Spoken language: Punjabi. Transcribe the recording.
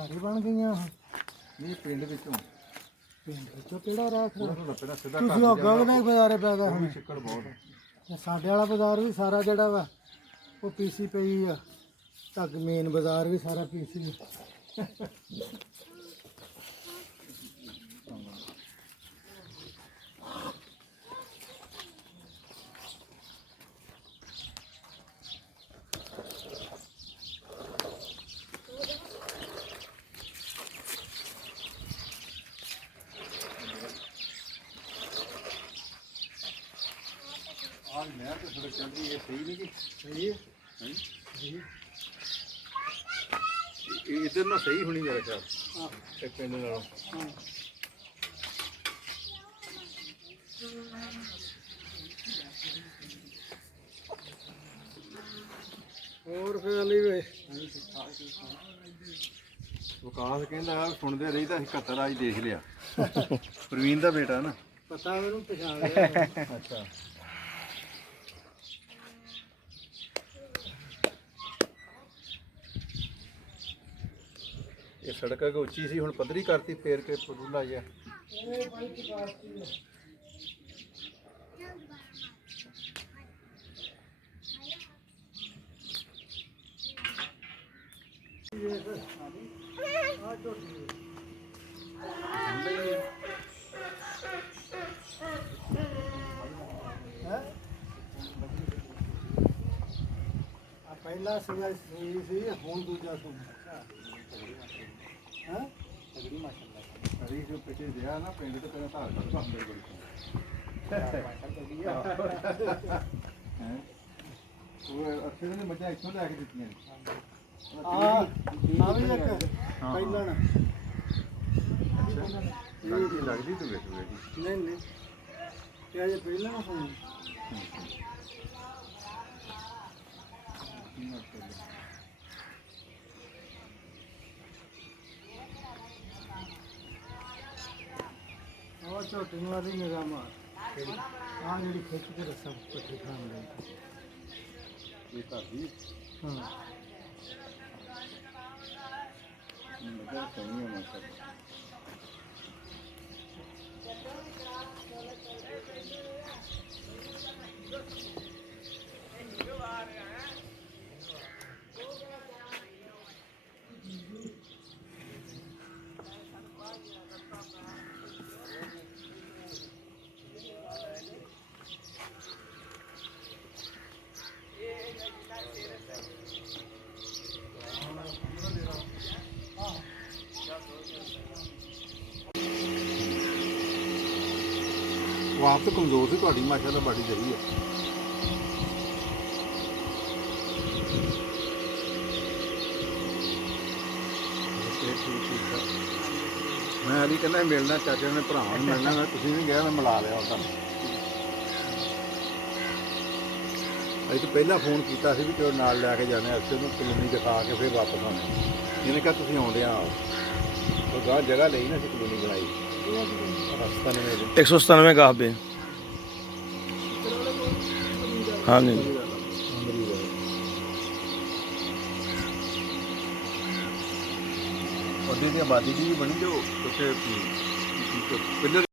ਸਾਰੇ ਬਣ ਗਈਆਂ ਨਹੀਂ ਪਿੰਡ ਵਿੱਚੋਂ ਕਿਹੜਾ ਰਾਹ ਖੜਾ ਲੱਪਣਾ ਸਿੱਧਾ ਤੁਸੀਂ ਅੱਗਾ ਵੀ ਨਹੀਂ ਬਾਜ਼ਾਰੇ ਪੈ ਗਏ ਹੁਣ ਚੱਕਰ ਬਹੁਤ ਤੇ ਸਾਡੇ ਵਾਲਾ ਬਾਜ਼ਾਰ ਵੀ ਸਾਰਾ ਜਿਹੜਾ ਵਾ ਉਹ ਪੀਸੀ ਪਈ ਆ ਤੱਕ ਮੇਨ ਬਾਜ਼ਾਰ ਵੀ ਸਾਰਾ ਪੀਸੀ आज मैं तो थोड़ा चल रही है सही नहीं की ਸਹੀ ਹੈ इधर ना सही होनी मेरे ख्याल एक पिंड नालों ਹੋਰ ਫਿਰ ਅਲੀ ਵੇ विकास कहता सुनते रही तो 71 आज देख लिया प्रवीण का बेटा ना ਪਤਾ ਮੈਨੂੰ ਪਛਾਣ ਲਿਆ अच्छा ये सड़क अगर उच्ची सी हुण पद्धरी करती फेर के परूला जिहा ਇਹ ਬਾਈ ਕੀ ਕਰਤੀ ਹੈ ਪਹਿਲਾ ਸੂਆ ਸੀ ਹੁਣ ਦੂਜਾ ਸੂਆ ਹੈ तगड़ी माशाल्लाह अभी जो पिछे दिया ना पिंड तो पहले धार कर बंदे बड़ी हैं वो अच्छे ने मजा इथों लेके दित्तियां ਆ ਵੀ ਇੱਕ ਪਹਿਲਾਂ ਨਾ लगदी तो वेख वेख ਨਹੀਂ ਨਹੀਂ ਇਹ ਅਜੇ ਪਹਿਲਾਂ ਨਾ ਸੁਣੀ ਉਹ ਝੋਟੀ ਨੂੰ ਵਾਲੀ ਨਿਗਾਹ ਮਾਰ ਆ ਜਿਹੜੀ ਖਿੱਚ ਕੇ ਰਸਮ ਪੱਠੇ ਖਾਣ ਲਈ ये घर दी ਹਾਂ मतलब सही है माशाल्लाह वो आप तो कमजोर सी ਤੁਹਾਡੀ माशाल्लाह बड़ी सही है मैं अली कहना मिलना चाचे ने भरावां ਨੂੰ ਮਿਲਣਾ ਮੈਂ ਤੁਸੀਂ ਵੀ ਗਿਆ ਮੈਂ ਮਿਲਾ ਲਿਆ ਉਹਦਾ ਅਸੀਂ ਤਾਂ ਪਹਿਲਾਂ ਫੋਨ ਕੀਤਾ ਸੀ ਵੀ ਚਲੋ ਨਾਲ ਲੈ ਕੇ ਜਾਣੇ ਅਕਸਰ ਨੂੰ ਕਲੋਨੀ ਦਿਖਾ ਕੇ ਫਿਰ ਵਾਪਸ ਆਉਣੇ ਇਹਨੇ ਕਿਹਾ ਤੁਸੀਂ ਆਉਂਦੇ ਆ ਉਹ ਗਾਂ ਜਗ੍ਹਾ ਲਈ ਨਾ ਸੀ ਕਲੋਨੀ ਬਣਾਈ ਰਸਤਾ ਨਹੀਂ ਮੇਰੇ 197 गाह पे हाँ जी ਉਹਦੀ ਆਬਾਦੀ ਦੀ ਵੀ ਬਣੀ ਜੋ ਉੱਥੇ